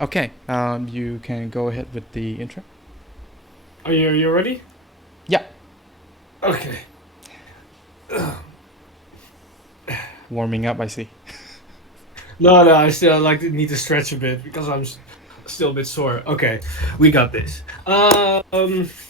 Okay, you can go ahead with the intro. Are you ready? Yeah. Okay. Warming up, I see. No, I still need to stretch a bit because I'm still a bit sore. Okay, we got this. Hello,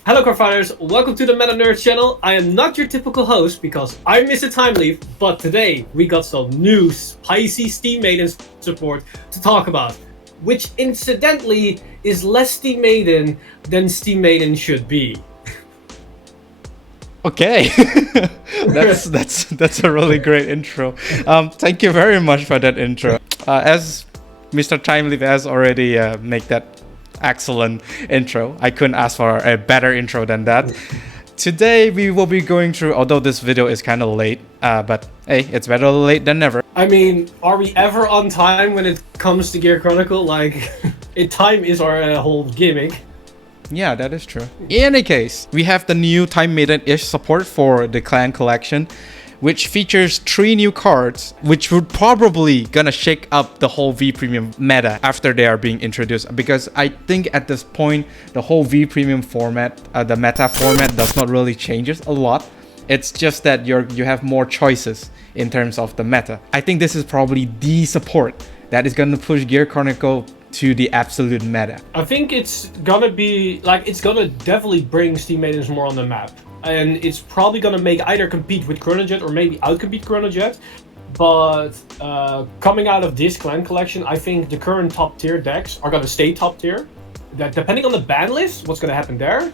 car fighters. Welcome to the Meta Nerd channel. I am not your typical host because I'm MrTimeLeap, but today we got some new spicy Steam Maiden support to talk about, which incidentally is less Steam Maiden than Steam Maiden should be. Okay, that's a really great intro. Thank you very much for that intro. As MrTimeLeap has already make that excellent intro, I couldn't ask for a better intro than that. Today we will be going through, although this video is kind of late, but hey, it's better late than never. I mean, are we ever on time when it comes to Gear Chronicle? Time is our whole gimmick. Yeah, that is true. In any case, we have the new Time Maiden-ish support for the clan collection, which features 3 new cards, which would probably gonna shake up the whole V Premium meta after they are being introduced. Because I think at this point, the whole V Premium format, the meta format does not really changes a lot. It's just that you have more choices in terms of the meta. I think this is probably the support that is gonna push Gear Chronicle to the absolute meta. I think it's gonna be it's gonna definitely bring Steam Maidens more on the map, and it's probably gonna make either compete with Chronojet or maybe outcompete Chronojet. But coming out of this clan collection, I think the current top tier decks are gonna stay top tier. That depending on the ban list, what's gonna happen there,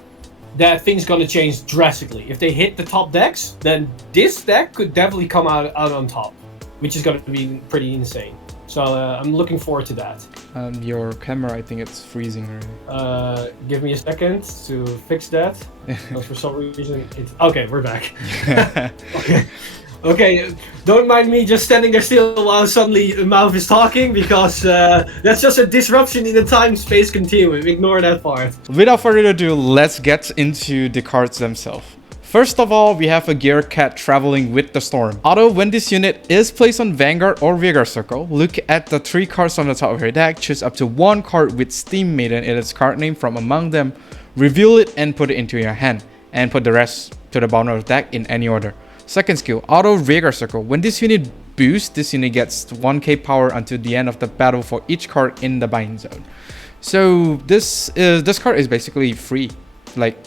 that thing's gonna change drastically. If they hit the top decks, then this deck could definitely come out on top, which is gonna be pretty insane. So I'm looking forward to that. Your camera, I think it's freezing already. Give me a second to fix that. Because for some reason it's... Okay, we're back. Okay, don't mind me just standing there still while suddenly a mouth is talking, because that's just a disruption in the time-space continuum. Ignore that part. Without further ado, let's get into the cards themselves. First of all, we have a Gear Cat traveling with the storm. Although when this unit is placed on Vanguard or Vigor Circle, look at the 3 cards on the top of your deck, choose up to 1 card with Steam Maiden in its card name from among them, reveal it and put it into your hand, and put the rest to the bottom of the deck in any order. Second skill, Auto Vigor Circle. When this unit boosts, this unit gets 1k power until the end of the battle for each card in the bind zone. So this card is basically free. Like,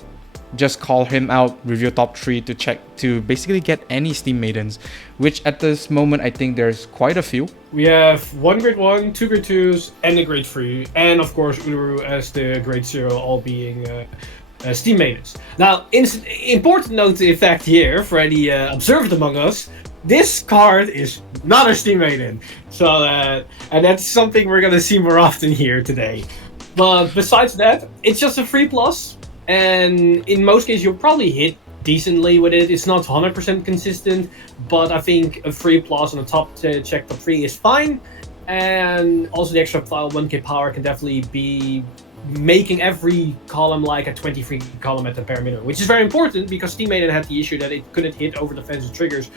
just call him out, review top 3 to check to basically get any Steam Maidens, which at this moment I think there's quite a few. We have 1 grade 1, 2 grade 2s, and a grade 3, and of course Uluru as the grade 0, all being Steam Maidens. Now, important note to effect here for any observant among us, this card is not a Steam Maiden. So, and that's something we're gonna see more often here today. But besides that, it's just a free plus. And in most cases, you'll probably hit decently with it. It's not 100% consistent, but I think a free plus on the top check top 3 is fine. And also the extra 1k power can definitely be making every column like a 23 column at the bare minimum, which is very important because Steam Maiden had the issue that it couldn't hit over defensive triggers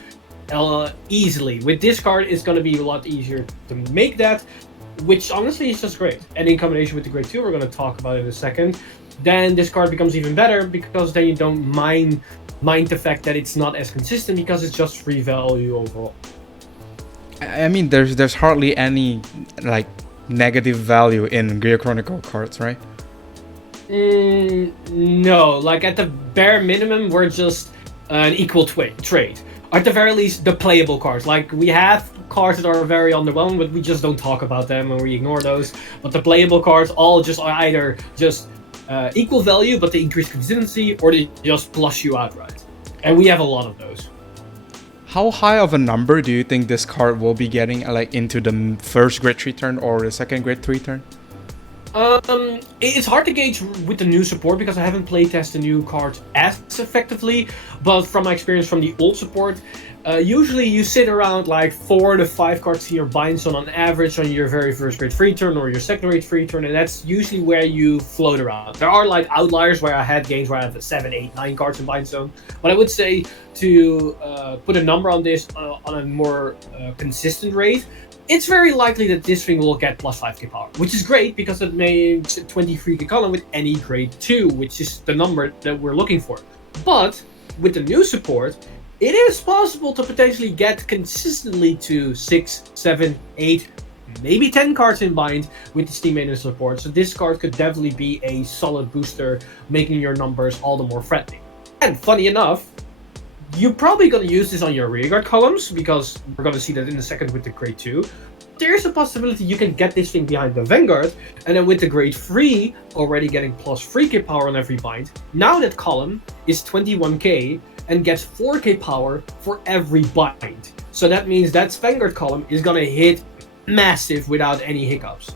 easily. With this card, it's going to be a lot easier to make that, which honestly is just great. And in combination with the grade 2, we're going to talk about it in a second, then this card becomes even better because then you don't mind the fact that it's not as consistent because it's just free value overall. I mean, there's hardly any like negative value in Gear Chronicle cards, right? No, like at the bare minimum, we're just an equal trade. At the very least, the playable cards. Like, we have cards that are very underwhelming, but we just don't talk about them and we ignore those. But the playable cards all just are either just equal value, but they increase consistency, or they just plus you outright. And we have a lot of those. How high of a number do you think this card will be getting, like, into the first grade 3 turn or the second grade 3 turn? It's hard to gauge with the new support because I haven't playtested the new cards as effectively, but from my experience from the old support, usually you sit around like 4 to 5 cards in your bind zone on average on your very first grade 3 turn or your second grade 3 turn, and that's usually where you float around. There are like outliers where I had games where I have 7, 8, 9 cards in bind zone, but I would say to put a number on this on a more consistent rate, it's very likely that this thing will get plus 5k power, which is great because it makes 23k column with any grade 2, which is the number that we're looking for. But with the new support, it is possible to potentially get consistently to 6, 7, 8, maybe 10 cards in bind with the Steam Maiden support. So this card could definitely be a solid booster, making your numbers all the more friendly. And funny enough, you're probably going to use this on your rearguard columns, because we're going to see that in a second with the grade 2. There's a possibility you can get this thing behind the Vanguard, and then with the grade 3 already getting plus 3k power on every bind, now that column is 21k and gets 4k power for every bind. So that means that Vanguard column is going to hit massive without any hiccups.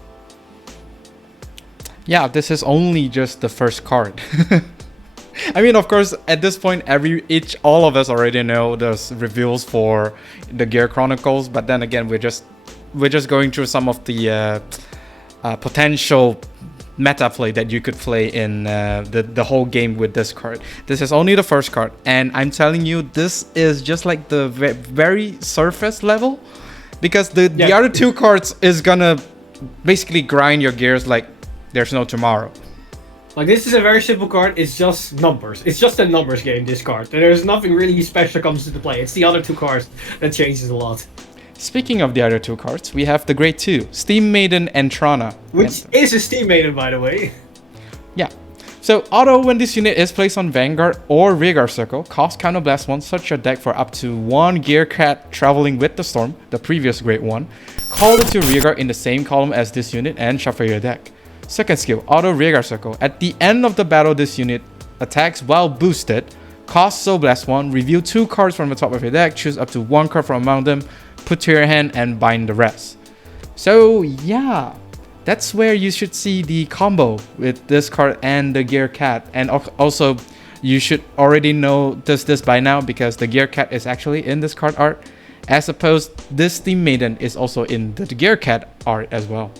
Yeah, this is only just the first card. I mean, of course, at this point, all of us already know there's reveals for the Gear Chronicles, but then again, we're just going through some of the potential meta play that you could play in the whole game with this card. This is only the first card, and I'm telling you, this is just like the very surface level, because the other two cards is gonna basically grind your gears like there's no tomorrow. Like, this is a very simple card. It's just numbers. It's just a numbers game, this card. There's nothing really special comes into play. It's the other two cards that changes a lot. Speaking of the other two cards, we have the grade 2, Steam Maiden Entarana. Which is a Steam Maiden, by the way. Yeah. So, auto when this unit is placed on Vanguard or Rearguard Circle, cost Counterblast 1, search your deck for up to 1 Gear Cat traveling with the Storm, the previous grade 1. Call it to Rearguard in the same column as this unit and shuffle your deck. Second skill, auto Rearguard Circle. At the end of the battle, this unit attacks while boosted. Cost Soul Blast 1. Reveal 2 cards from the top of your deck. Choose up to 1 card from among them. Put to your hand and bind the rest. So yeah, that's where you should see the combo with this card and the Gear Cat. And also, you should already know this by now, because the Gear Cat is actually in this card art. As opposed, this Steam Maiden is also in the Gear Cat art as well.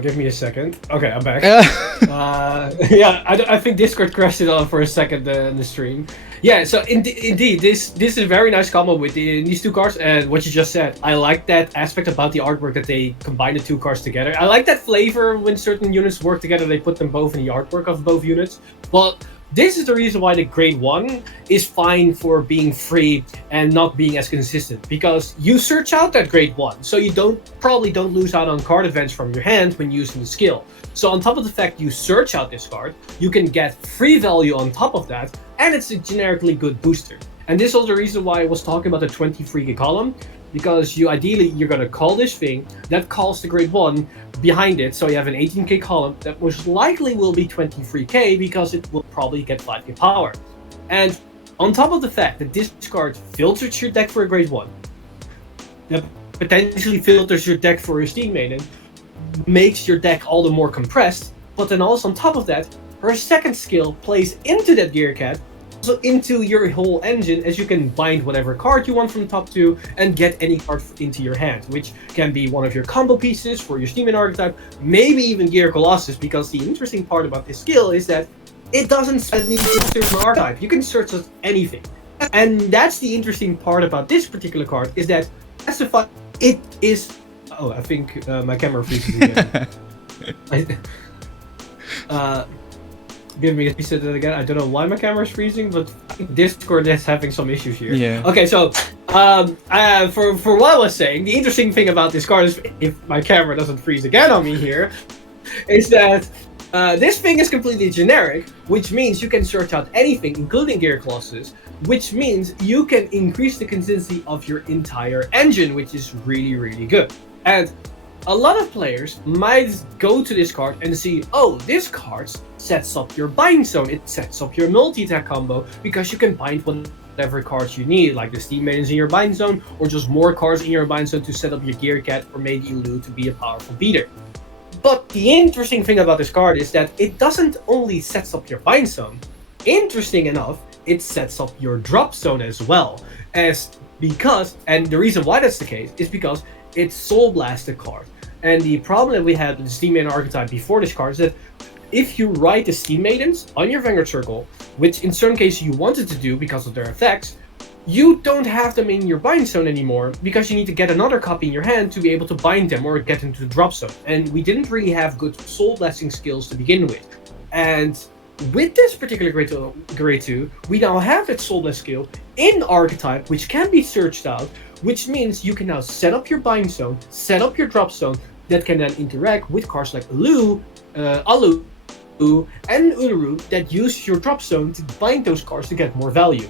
Give me a second. Okay, I'm back. Yeah, I think Discord crashed it on for a second in the stream. Yeah, so indeed, this is a very nice combo with these two cards, and what you just said. I like that aspect about the artwork, that they combine the two cards together. I like that flavor when certain units work together, they put them both in the artwork of both units. Well, this is the reason why the grade 1 is fine for being free and not being as consistent, because you search out that grade 1, so you probably don't lose out on card events from your hand when using the skill. So on top of the fact you search out this card, you can get free value on top of that, and it's a generically good booster. And this is also the reason why I was talking about the 23k column, because you're going to call this thing, that calls the grade 1 behind it, so you have an 18k column that most likely will be 23k, because it will probably get 5k power. And on top of the fact that this card filters your deck for a grade 1, that potentially filters your deck for a Steam Maiden, makes your deck all the more compressed, but then also on top of that, her second skill plays into that Gear Cat, also into your whole engine, as you can bind whatever card you want from the top 2 and get any card into your hand, which can be one of your combo pieces for your Steam Maiden archetype, maybe even Gear Colossus, because the interesting part about this skill is that it doesn't need to search an archetype. You can search anything. And that's the interesting part about this particular card, is that specify it is... Oh, I think my camera freezes again. Give me a said that again. I don't know why my camera is freezing, but Discord is having some issues here. Yeah. Okay, so for what I was saying, the interesting thing about this card is, if my camera doesn't freeze again on me here, is that this thing is completely generic, which means you can search out anything, including Gear Colossus, which means you can increase the consistency of your entire engine, which is really, really good. And a lot of players might go to this card and see, oh, this card sets up your bind zone, it sets up your multi-attack combo, because you can bind whatever cards you need, like the Steam Maidens in your bind zone, or just more cards in your bind zone to set up your Gear Cat, or maybe Uluru to be a powerful beater. But the interesting thing about this card is that it doesn't only sets up your bind zone. Interesting enough, it sets up your drop zone as well, and the reason why that's the case is because it Soul Blast the card. And the problem that we had with the Steam Maiden archetype before this card is that if you write the Steam Maidens on your Vanguard Circle, which in certain cases you wanted to do because of their effects, you don't have them in your bind zone anymore because you need to get another copy in your hand to be able to bind them or get into the drop zone. And we didn't really have good soul blessing skills to begin with. And with this particular grade 2, we now have that soul bless skill in archetype, which can be searched out, which means you can now set up your bind zone, set up your drop zone that can then interact with cards like Uluru, and Uluru that use your drop zone to bind those cards to get more value.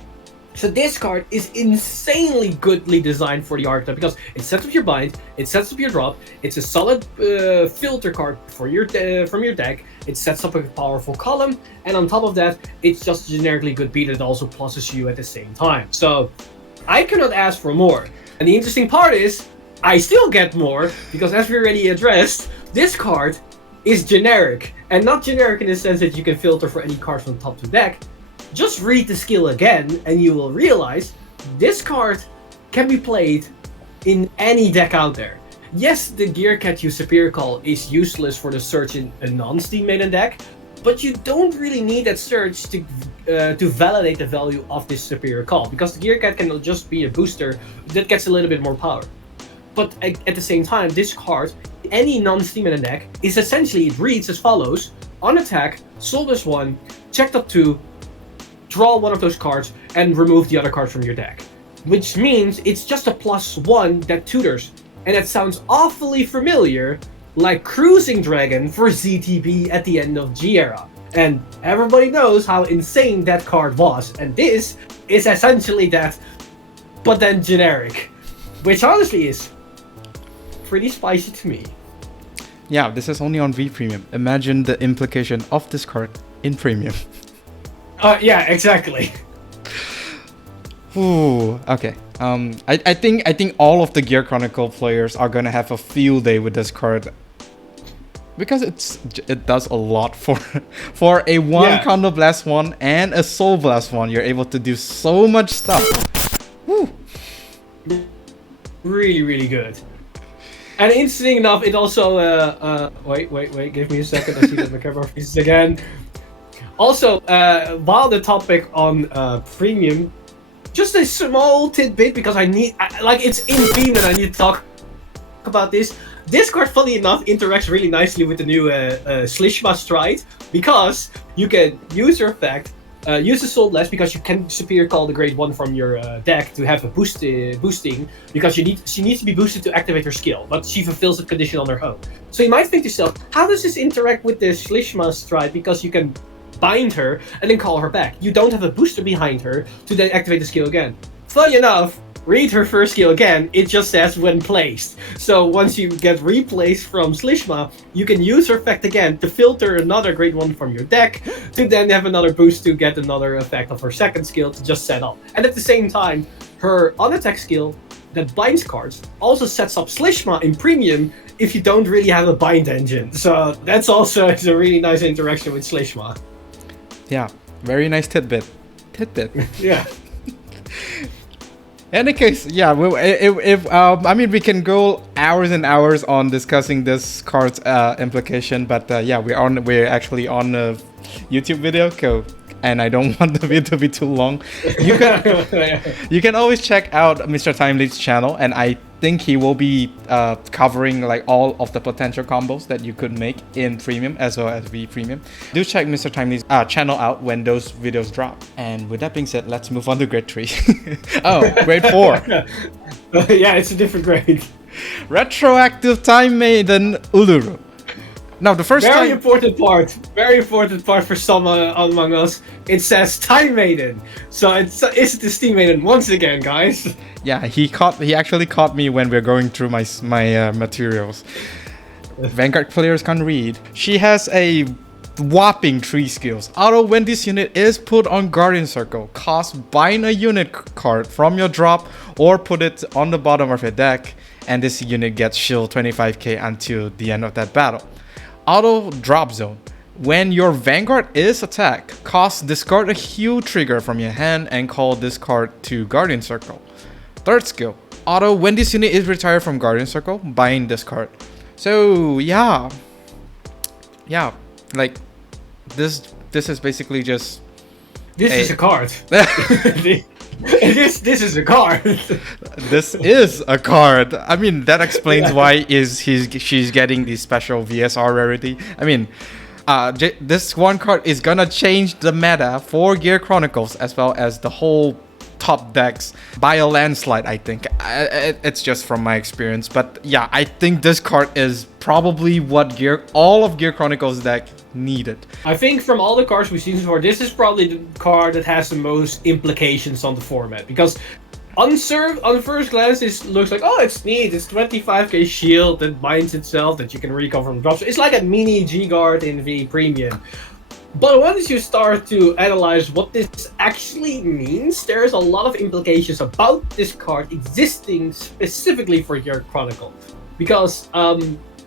So this card is insanely goodly designed for the archetype because it sets up your bind, it sets up your drop, it's a solid filter card for your from your deck, it sets up a powerful column, and on top of that, it's just a generically good beat that also pluses you at the same time. So I cannot ask for more. And the interesting part is, I still get more, because as we already addressed, this card is generic. And not generic in the sense that you can filter for any card from top to deck. Just read the skill again, and you will realize this card can be played in any deck out there. Yes, the Gear Cat use Superior Call is useless for the search in a non-Steam Maiden deck, but you don't really need that search to validate the value of this Superior Call, because the Gear Cat can just be a booster that gets a little bit more power. But at the same time, this card, any non-Steam Maiden deck, is essentially, it reads as follows: on attack, Soulless 1, check top 2, draw one of those cards, and remove the other card from your deck. Which means it's just a +1 that tutors. And that sounds awfully familiar, like Cruising Dragon for ZTB at the end of G-Era. And everybody knows how insane that card was, and this is essentially that, but then generic. Which honestly is pretty spicy to me. Yeah, this is only on V Premium. Imagine the implication of this card in Premium. Yeah, exactly. Ooh, okay. I think all of the Gear Chronicle players are gonna have a field day with this card, because it does a lot for a one Counter Blast 1 and a Soul Blast 1. You're able to do so much stuff. Woo. Really, really good. And interesting enough, it also wait, give me a second. I see that my camera freezes again. Also, while the topic on Premium, just a small tidbit, because it's in theme and I need to talk about this. This card, funny enough, interacts really nicely with the new Slishma Stride, because you can use your effect, use the Soul Blast, because you can Superior Call the grade 1 from your deck to have a boosting, because she needs to be boosted to activate her skill, but she fulfills the condition on her own. So you might think to yourself, how does this interact with the Slishma Stride? Because you can bind her and then call her back. You don't have a booster behind her to then activate the skill again. Funny enough, read her first skill again, it just says when placed. So once you get replaced from Slishma, you can use her effect again to filter another grade 1 from your deck, to then have another boost to get another effect of her second skill to just set up. And at the same time, her on-attack skill that binds cards also sets up Slishma in Premium if you don't really have a bind engine. So that's also a really nice interaction with Slishma. Yeah, very nice tidbit. Yeah. In any case, yeah, I mean, we can go hours and hours on discussing this card's implication, but yeah, we're actually on a YouTube video, and I don't want the video to be too long. You can always check out MrTimeLeap's channel, and I think he will be covering like all of the potential combos that you could make in Premium as well as V Premium. Do check MrTimeLeap's channel out when those videos drop. And with that being said, let's move on to grade 3. Oh, grade 4. Yeah, it's a different grade. Retroactive Time Maiden Uluru. Now, the first very important part for some among us. It says Time Maiden, so it's the Steam Maiden once again, guys. Yeah, he actually caught me when we're going through my materials. Vanguard players can read. She has a whopping 3 skills. Auto, when this unit is put on Guardian Circle, bind a unit card from your drop or put it on the bottom of your deck, and this unit gets shield 25k until the end of that battle. Auto drop zone. When your Vanguard is attacked, discard a hue trigger from your hand and call this card to Guardian Circle. Third skill. Auto, when this unit is retired from Guardian Circle, bind this card. So yeah, like this is basically just this is a card. This is a card. This is a card. I mean, that explains why she's getting the special VSR rarity. I mean, this one card is gonna change the meta for Gear Chronicles as well as the whole top decks by a landslide. I think it's just from my experience, but yeah, I think this card is probably what all of Gear Chronicles deck needed. I think from all the cards we've seen so far, this is probably the card that has the most implications on the format, because on first glance, this looks like, oh, it's neat. It's 25k shield that binds itself that you can recover from drops. It's like a mini G-Guard in V Premium. But once you start to analyze what this actually means, there's a lot of implications about this card existing specifically for your Chronicle. Because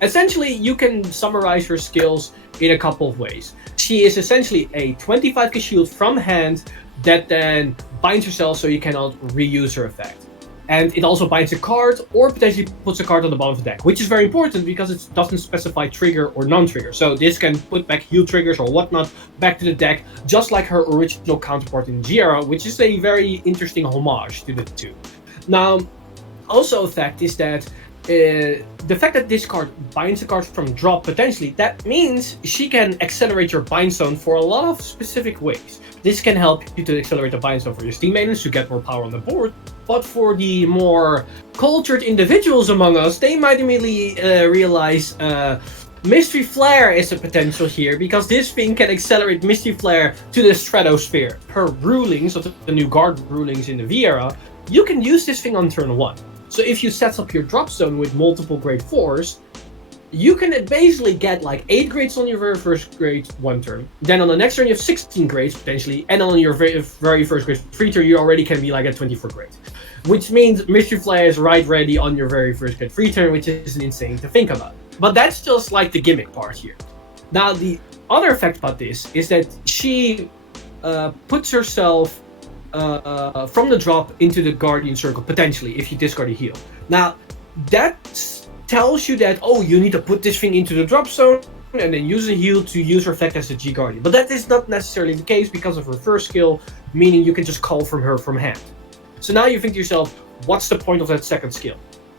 essentially, you can summarize her skills in a couple of ways. She is essentially a 25k shield from hand that then binds herself so you cannot reuse her effect. And it also binds a card or potentially puts a card on the bottom of the deck, which is very important because it doesn't specify trigger or non-trigger. So this can put back heal triggers or whatnot back to the deck, just like her original counterpart in Giera, which is a very interesting homage to the two. Now, also a fact is that the fact that this card binds a card from drop potentially, that means she can accelerate your bind zone for a lot of specific ways. This can help you to accelerate the bind zone for your Steam Maidens to get more power on the board, but for the more cultured individuals among us, they might immediately realize Mystery Flare is a potential here, because this thing can accelerate Mystery Flare to the stratosphere. Per rulings of the new guard rulings in the V era, you can use this thing on turn 1. So if you set up your drop zone with multiple grade 4s, you can basically get like 8 grades on your very first grade 1 turn. Then on the next turn you have 16 grades potentially, and on your very first grade 3 turn you already can be like at 24 grades. Which means Mystery Flare is right ready on your very first grade 3 turn, which is insane to think about. But that's just like the gimmick part here. Now the other effect about this is that she puts herself from the drop into the Guardian Circle, potentially, if you discard a heal. Now, that tells you that, oh, you need to put this thing into the drop zone and then use a heal to use her effect as a G-Guardian. But that is not necessarily the case because of her first skill, meaning you can just call from her from hand. So now you think to yourself, what's the point of that second skill?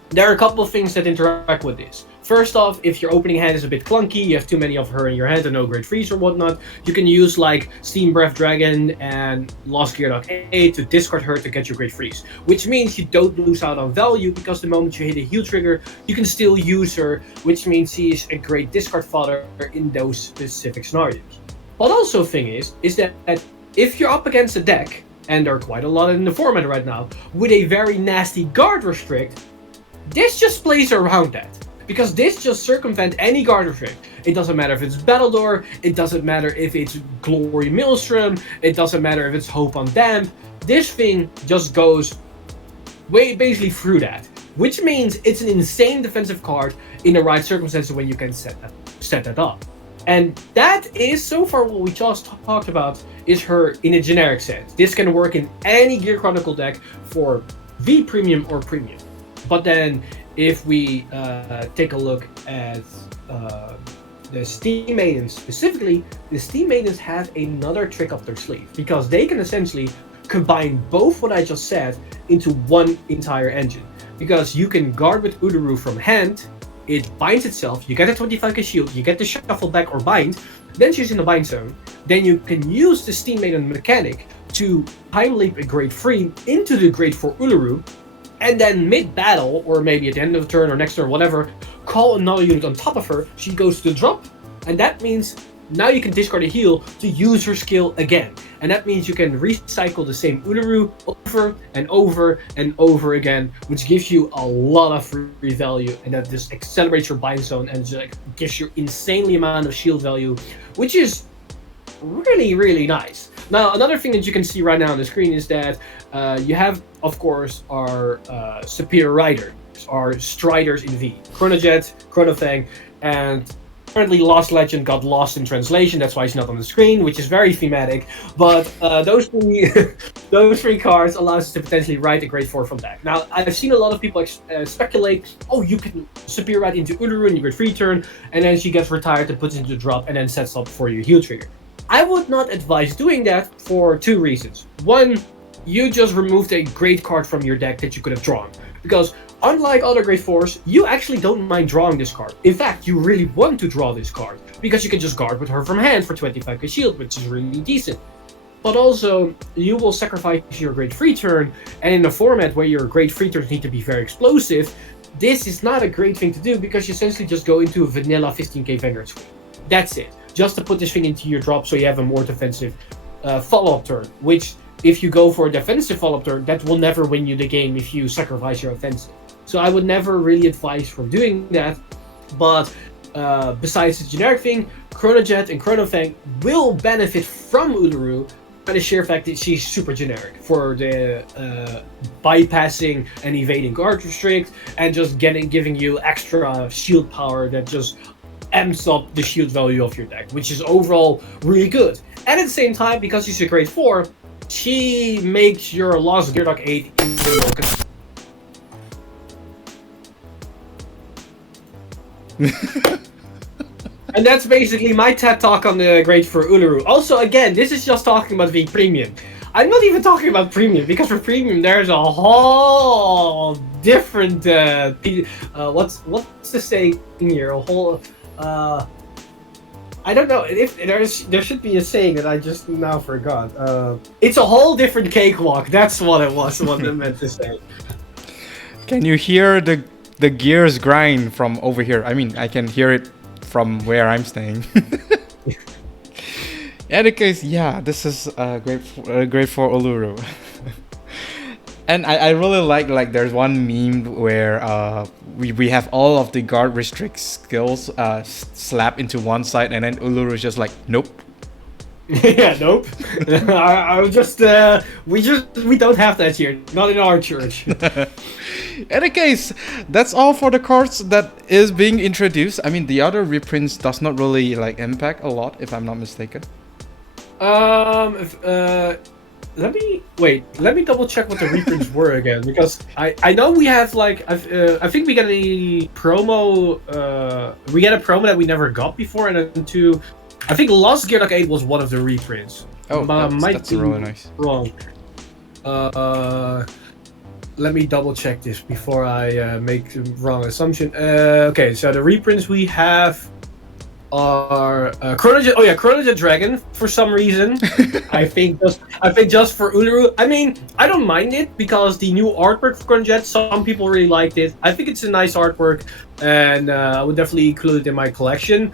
There are a couple of things that interact with this. First off, if your opening hand is a bit clunky, you have too many of her in your hand and no grade 3s or whatnot, you can use like Steam Breath Dragon and Lost Gear Dog A to discard her to get your grade 3s. Which means you don't lose out on value, because the moment you hit a heal trigger, you can still use her, which means she is a great discard fodder in those specific scenarios. But also thing is that if you're up against a deck, and there are quite a lot in the format right now, with a very nasty guard restrict, this just plays around that. Because this just circumvents any guard restrict. It doesn't matter if it's Battledore, it doesn't matter if it's Glory Maelstrom, it doesn't matter if it's Hope on Damp. This thing just goes basically through that. Which means it's an insane defensive card in the right circumstances when you can set that up. And that is, so far what we just talked about, is her in a generic sense. This can work in any Gear Chronicle deck for V Premium or Premium. But then, if we take a look at the Steam Maidens specifically, the Steam Maidens have another trick up their sleeve, because they can essentially combine both what I just said into one entire engine. Because you can guard with Uluru from hand, it binds itself, you get a 25k shield, you get the shuffle back or bind, then she's in the bind zone. Then you can use the Steam Maiden mechanic to TimeLeap a grade 3 into the grade 4 Uluru, and then mid-battle, or maybe at the end of the turn or next turn, whatever, call another unit on top of her, she goes to the drop, and that means now you can discard a heal to use her skill again. And that means you can recycle the same Uluru over and over and over again, which gives you a lot of free value, and that just accelerates your bind zone and just gives you insanely amount of shield value, which is really, really nice. Now, another thing that you can see right now on the screen is that you have, of course, our superior riders, our striders in V. Chronojet, Chronofang, and apparently Lost Legend got lost in translation, that's why it's not on the screen, which is very thematic. But those three cards allow us to potentially ride a grade 4 from deck. Now, I've seen a lot of people speculate, oh, you can superior ride into Uluru in your grade 3 turn, and then she gets retired and puts into the drop, and then sets up for your heal trigger. I would not advise doing that for two reasons. One, you just removed a great card from your deck that you could have drawn. Because unlike other Grade 4s, you actually don't mind drawing this card. In fact, you really want to draw this card, because you can just guard with her from hand for 25k shield, which is really decent. But also, you will sacrifice your Grade 3 turn, and in a format where your Grade 3 turns need to be very explosive, this is not a great thing to do, because you essentially just go into a vanilla 15k Vanguard swing. That's it. Just to put this thing into your drop so you have a more defensive follow-up turn, which, if you go for a defensive follow-up turn, that will never win you the game if you sacrifice your offensive. So I would never really advise for doing that. But besides the generic thing, Chronojet and Chronofang will benefit from Uluru by the sheer fact that she's super generic for the bypassing and evading guard restrict, and just giving you extra shield power that just amps up the shield value of your deck, which is overall really good. And at the same time, because she's a Grade 4, she makes your Lost Gearlock 8 into And that's basically my TED talk on the Grade 4 Uluru. Also, again, this is just talking about the Premium. I'm not even talking about Premium, because for Premium there's a whole different what's the saying here? A whole I don't know if there should be a saying that I just now forgot. It's a whole different cakewalk. That's what it was. What I meant to say. Can you hear the gears grind from over here? I mean, I can hear it from where I'm staying. In any case, yeah, this is Grade 4 Uluru. And I really like there's one meme where we have all of the guard restrict skills slapped into one side, and then Uluru is just like, nope. Yeah, nope. I just we don't have that here, not in our church. In any case, that's all for the cards that is being introduced. I mean, the other reprints does not really like impact a lot, if I'm not mistaken. Let me double check what the reprints were again, because I know we have like I think we get a promo that we never got before, and then two, I think Lost Gearlock 8 was one of the reprints. Oh, that's really nice. Wrong. Let me double check this before I make the wrong assumption. Okay, so the reprints we have are Chronojet. Oh yeah, Chronojet Dragon for some reason. I think just for Uluru. I mean, I don't mind it because the new artwork for Chronojet, some people really liked it. I think it's a nice artwork, and I would definitely include it in my collection.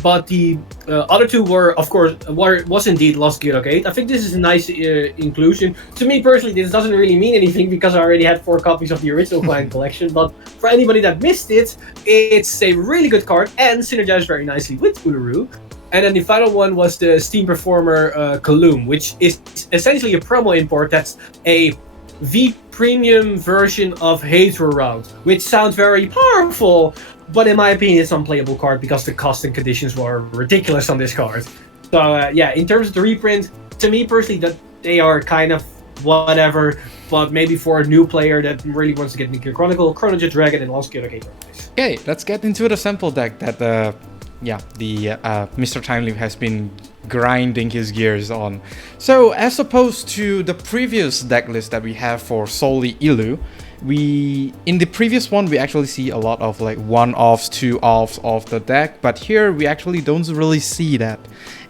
But the other two were, of course, was indeed Lost Gearlock 8. I think this is a nice inclusion. To me personally, this doesn't really mean anything because I already had 4 copies of the original client collection. But for anybody that missed it, it's a really good card and synergizes very nicely with Uluru. And then the final one was the Steam Performer Kaloom, which is essentially a promo import that's a V Premium version of Hatred Round, which sounds very powerful. But in my opinion, it's an unplayable card because the cost and conditions were ridiculous on this card. So yeah, in terms of the reprint, to me personally, that they are kind of whatever. But maybe for a new player that really wants to get into Chronicle, Chronojet Dragon and Lost Gearlock 8 are nice. Okay, let's get into the sample deck that the MrTimeLeap has been grinding his gears on. So as opposed to the previous deck list that we have for solely Ilu, in the previous one we actually see a lot of like 1-offs, 2-offs of the deck, but here we actually don't really see that,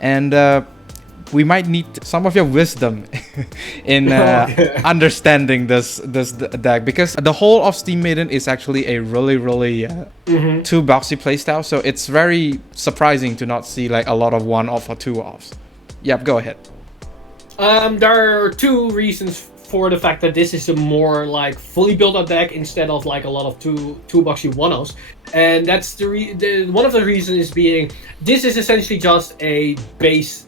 and we might need some of your wisdom in understanding this deck, because the whole of Steam Maiden is actually a really too boxy playstyle, so it's very surprising to not see like a lot of 1-off or 2-offs. Yep, go ahead. There are 2 reasons for the fact that this is a more like fully built up deck instead of like a lot of two boxy 1-offs, and that's one of the reasons being this is essentially just a base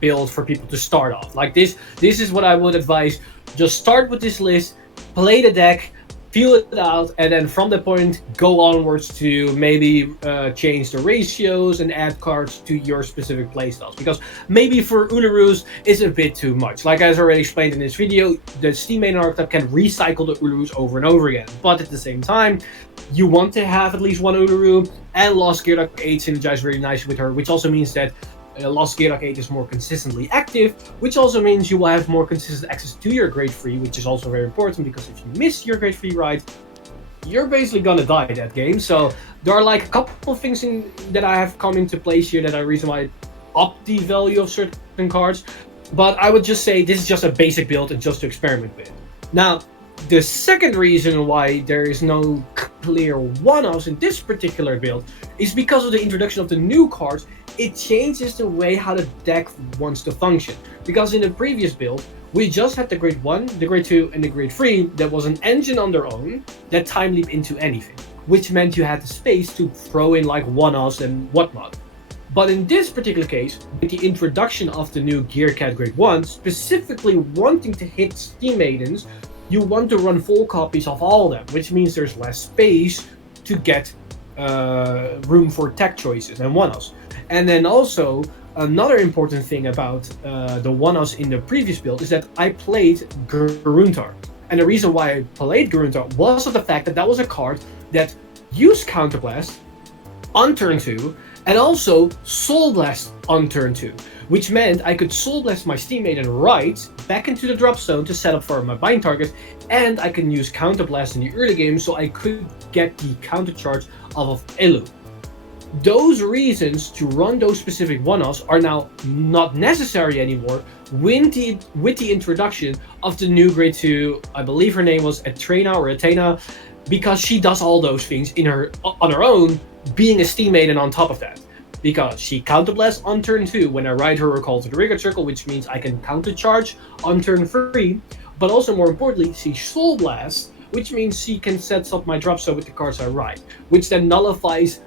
build for people to start off. Like this is what I would advise. Just start with this list, play the deck, feel it out, and then from that point go onwards to maybe change the ratios and add cards to your specific playstyles, because maybe for Ulurus it's a bit too much. Like as already explained in this video, the Steam Maiden archetype can recycle the Ulurus over and over again, but at the same time you want to have at least one Uluru, and Lost Gearlock 8 synergize very nicely with her, which also means that Lost Gear 8 is more consistently active, which also means you will have more consistent access to your grade 3, which is also very important because if you miss your grade 3 ride, you're basically gonna die that game. So there are like a couple of things that I have come into place here that are reason why I up the value of certain cards. But I would just say this is just a basic build and just to experiment with. Now, the second reason why there is no clear one-offs in this particular build is because of the introduction of the new cards. It changes the way how the deck wants to function. Because in the previous build, we just had the grade 1, the grade 2, and the grade 3 that was an engine on their own that time leap into anything, which meant you had the space to throw in like one-offs and whatnot. But in this particular case, with the introduction of the new Gear Cat grade 1, specifically wanting to hit Steam Maidens, you want to run full copies of all of them, which means there's less space to get room for tech choices and one-offs. And then also, another important thing about the one-offs in the previous build is that I played Garuntar. And the reason why I played Garuntar was of the fact that that was a card that used Counterblast on turn 2 and also Soul Blast on turn 2, which meant I could Soul Blast my Steam Maiden right back into the drop zone to set up for my bind target, and I can use Counterblast in the early game so I could get the counter charge of Uluru. Those reasons to run those specific one-offs are now not necessary anymore with the introduction of the new grade 2, I believe her name was Entarana, because she does all those things on her own, being a Steam Maiden on top of that. Because she counterblasts on turn 2 when I ride her Recall to the Rigger Circle, which means I can counter charge on turn 3, but also more importantly, she Soul Blasts, which means she can set up my drop zone with the cards I ride, which then nullifies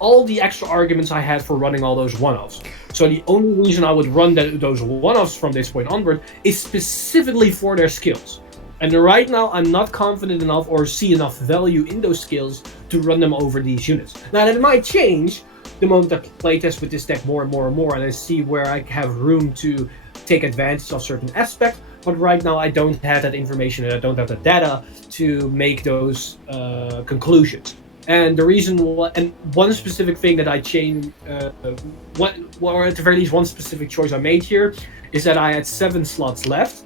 all the extra arguments I had for running all those one-offs. So the only reason I would run those one-offs from this point onward is specifically for their skills. And right now, I'm not confident enough or see enough value in those skills to run them over these units. Now, that might change the moment I playtest with this deck more and more and more, and I see where I have room to take advantage of certain aspects. But right now, I don't have that information and I don't have the data to make those conclusions. And the reason why, and one specific thing that I changed, or at the very least, one specific choice I made here is that I had 7 slots left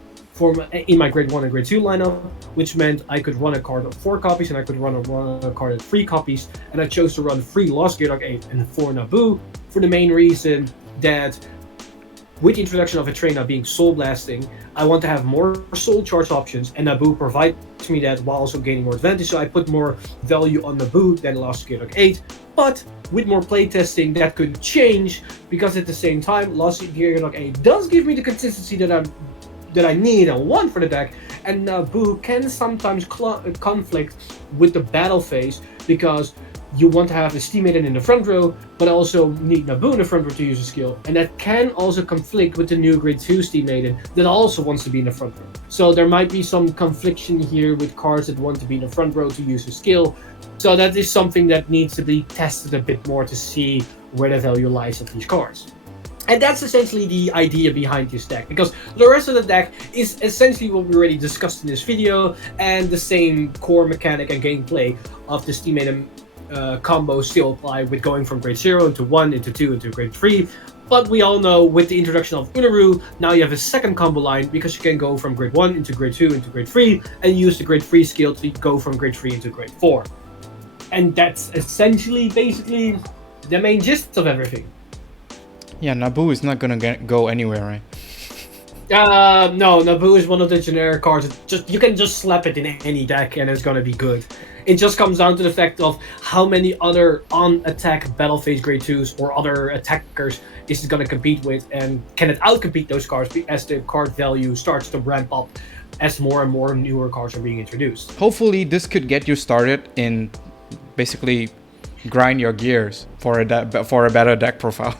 in my grade 1 and grade 2 lineup, which meant I could run a card of 4 copies and I could run a card of 3 copies, and I chose to run 3 Lost Gear 8 and 4 Naboo for the main reason that with the introduction of Entarana being soul blasting, I want to have more soul charge options, and Naboo provides me that while also gaining more advantage, so I put more value on Naboo than Lost Gear 8, but with more playtesting that could change, because at the same time, Lost Gear 8 does give me the consistency that I need and want for the deck, and Naboo can sometimes conflict with the battle phase because you want to have a Steam Maiden in the front row, but also need Naboo in the front row to use a skill, and that can also conflict with the new grade 2 Steam Maiden that also wants to be in the front row. So there might be some confliction here with cards that want to be in the front row to use a skill. So that is something that needs to be tested a bit more to see where the value lies of these cards. And that's essentially the idea behind this deck, because the rest of the deck is essentially what we already discussed in this video, and the same core mechanic and gameplay of the Steam Maiden combos still apply, with going from grade 0 into 1, into 2, into grade 3. But we all know with the introduction of Uluru, now you have a second combo line, because you can go from grade 1 into grade 2 into grade 3, and use the grade 3 skill to go from grade 3 into grade 4. And that's essentially, basically, the main gist of everything. Yeah, Naboo is not gonna go anywhere, right? No, Naboo is one of the generic cards. You can just slap it in any deck and it's gonna be good. It just comes down to the fact of how many other on-attack battle phase grade 2s or other attackers is it gonna compete with, and can it outcompete those cards as the card value starts to ramp up as more and more newer cards are being introduced. Hopefully this could get you started in basically grind your gears for a better deck profile.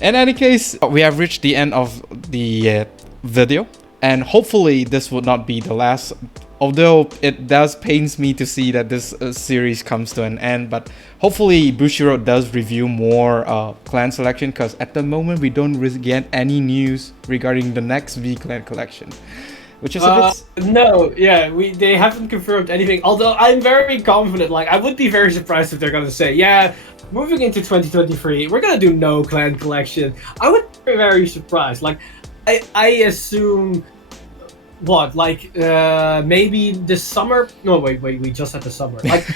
In any case, we have reached the end of the video, and hopefully this will not be the last, although it does pains me to see that this series comes to an end. But hopefully Bushiroad does review more clan selection, because at the moment we don't really get any news regarding the next V clan collection. which is a bit... No, yeah, they haven't confirmed anything. Although I'm very confident. Like, I would be very surprised if they're gonna say, yeah, moving into 2023, we're gonna do no clan collection. I would be very surprised. Like, I assume what, like, maybe the summer? No, wait, we just had the summer. Like,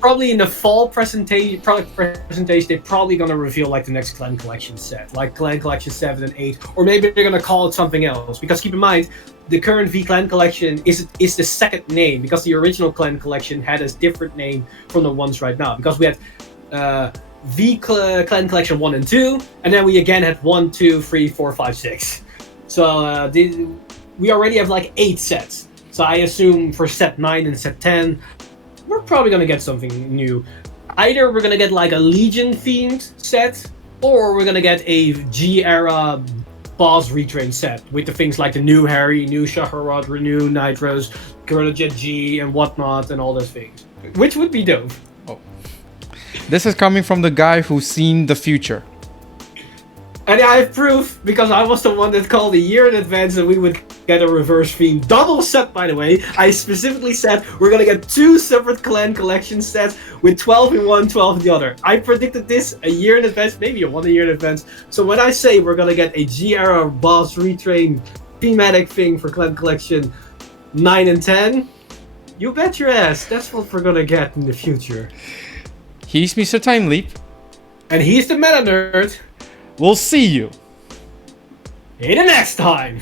probably in the fall product presentation, they're probably gonna reveal like the next clan collection set, like clan collection 7 and 8, or maybe they're gonna call it something else. Because keep in mind, the current V clan collection is the second name, because the original clan collection had a different name from the ones right now. Because we had clan collection 1 and 2, and then we again had 1, 2, 3, 4, 5, 6. So we already have like 8 sets. So I assume for set 9 and set 10, we're probably gonna get something new. Either we're gonna get like a Legion themed set, or we're gonna get a G era boss retrain set with the things like the new Harry, new Shaharad, Renew, Nitros, Gorilla Jet G, and whatnot, and all those things. Which would be dope. Oh. This is coming from the guy who's seen the future. And I have proof, because I was the one that called a year in advance that we would get a reverse theme double set, by the way. I specifically said we're gonna get 2 separate clan collection sets with 12 in one, 12 in the other. I predicted this a year in advance, maybe a 1 year in advance. So when I say we're gonna get a G-era boss retrain thematic thing for clan collection 9 and 10, you bet your ass that's what we're gonna get in the future. He's MrTimeLeap. And he's the meta nerd. We'll see you in the next time.